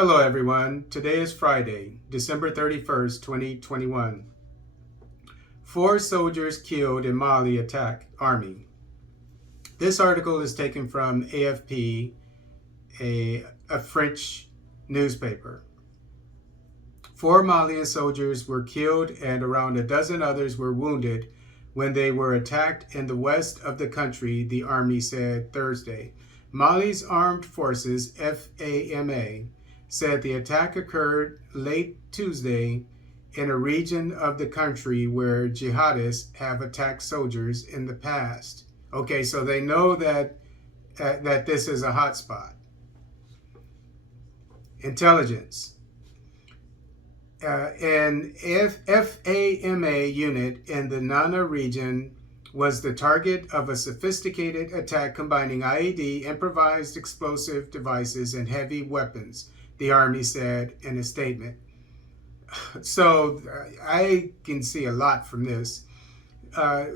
Hello everyone, today is Friday, December 31st, 2021. 4 soldiers killed in Mali attack army. This article is taken from AFP, a French newspaper. 4 Malian soldiers were killed and around a dozen others were wounded when they were attacked in the west of the country, the army said Thursday. Mali's armed forces, FAMA, said the attack occurred late Tuesday in a region of the country where jihadists have attacked soldiers in the past. Okay, so they know that this is a hot spot. Intelligence. An FAMA unit in the Nana region was the target of a sophisticated attack combining IED, improvised explosive devices, and heavy weapons, the Army said in a statement. So I can see a lot from this.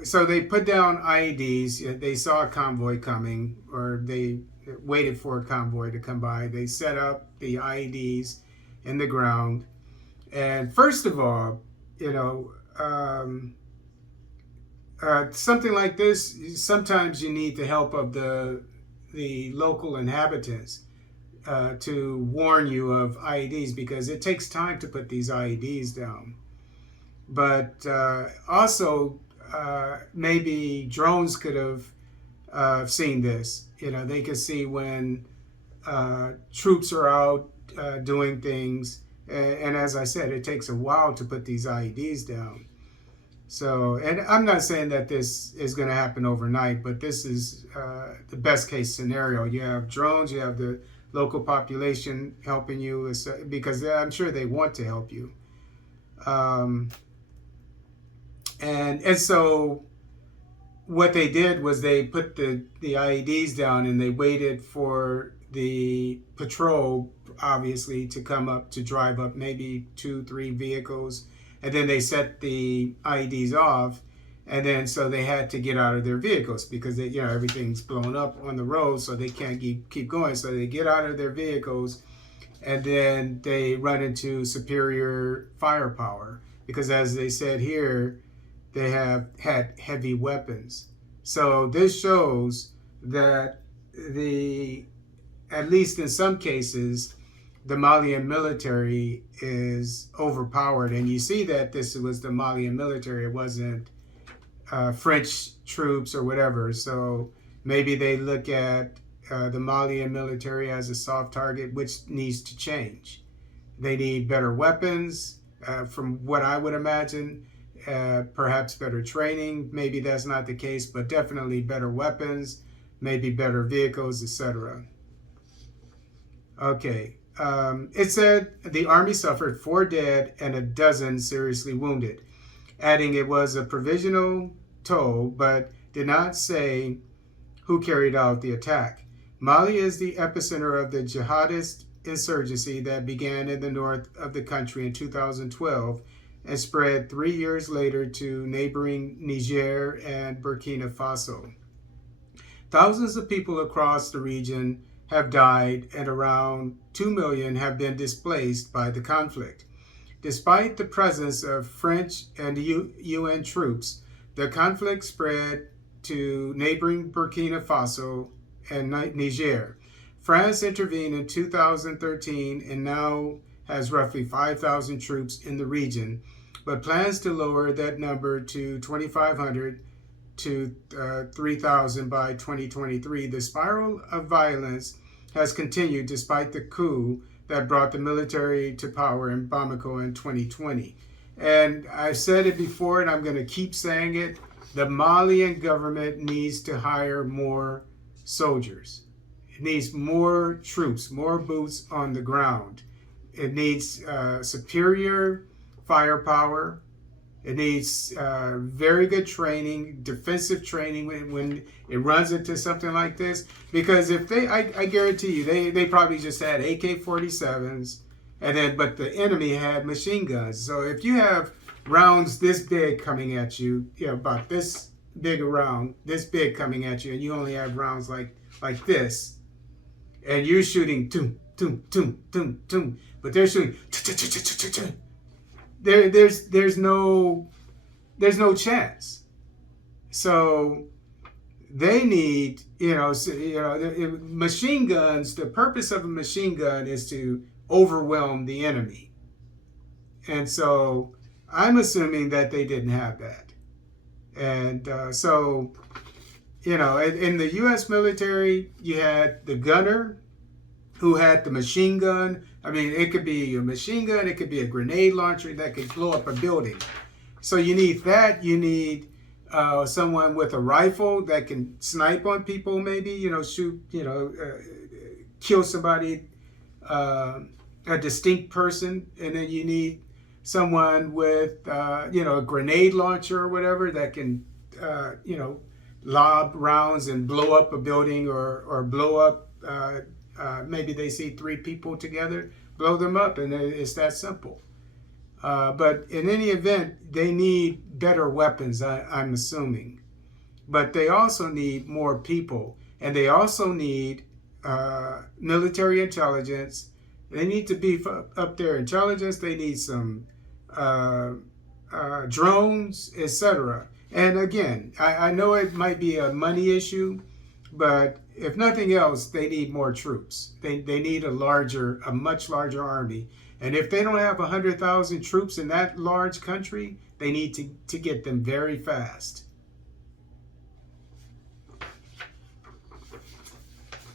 So they put down IEDs. They saw a convoy coming, or they waited for a convoy to come by. They set up the IEDs in the ground. And first of all, something like this, sometimes you need the help of the local inhabitants to warn you of IEDs, because it takes time to put these IEDs down. But also, maybe drones could have seen this. They could see when troops are out doing things. And as I said, it takes a while to put these IEDs down. So, and I'm not saying that this is going to happen overnight, but this is the best case scenario. You have drones, you have the local population helping you, because I'm sure they want to help you. And so what they did was they put the IEDs down and they waited for the patrol, obviously, to come up, to drive up, maybe 2-3 vehicles. And then they set the IEDs off. And then so they had to get out of their vehicles because everything's blown up on the road, so they can't keep going. So they get out of their vehicles, and then they run into superior firepower because, as they said here, they have had heavy weapons. So this shows that at least in some cases, the Malian military is overpowered. And you see that this was the Malian military. It wasn't French troops or whatever. So maybe they look at the Malian military as a soft target, which needs to change. They need better weapons, from what I would imagine, perhaps better training. Maybe that's not the case, but definitely better weapons, maybe better vehicles, etc. Okay. It said the army suffered 4 dead and a dozen seriously wounded, adding it was a provisional toll, but did not say who carried out the attack. Mali is the epicenter of the jihadist insurgency that began in the north of the country in 2012 and spread 3 years later to neighboring Niger and Burkina Faso. Thousands of people across the region have died and around 2 million have been displaced by the conflict. Despite the presence of French and UN troops, the conflict spread to neighboring Burkina Faso and Niger. France intervened in 2013 and now has roughly 5,000 troops in the region, but plans to lower that number to 2,500 to 3,000 by 2023. The spiral of violence has continued despite the coup that brought the military to power in Bamako in 2020. And I've said it before, and I'm going to keep saying it, the Malian government needs to hire more soldiers. It needs more troops, more boots on the ground. It needs superior firepower. It needs very good training, defensive training when it runs into something like this. Because if I guarantee you, they probably just had AK-47s, but the enemy had machine guns. So if you have rounds this big coming at you, about this big around, this big coming at you, and you only have rounds like this, and you're shooting toom, toom, toom, toom. But they're shooting. There's no chance. So they need, machine guns. The purpose of a machine gun is to overwhelm the enemy, and so I'm assuming that they didn't have that. And so, in the U.S. military, you had the gunner who had the machine gun. I mean, it could be a machine gun, it could be a grenade launcher that could blow up a building. So you need that. You need someone with a rifle that can snipe on people, maybe, shoot, kill somebody, a distinct person. And then you need someone with, a grenade launcher or whatever that can, lob rounds and blow up a building or blow up, maybe they see 3 people together, blow them up, and it's that simple. But in any event, they need better weapons, I'm assuming. But they also need more people, and they also need military intelligence. They need to beef up their intelligence. They need some drones, etc. And again, I know it might be a money issue, but if nothing else, they need more troops. They need a much larger army. And if they don't have 100,000 troops in that large country, they need to get them very fast.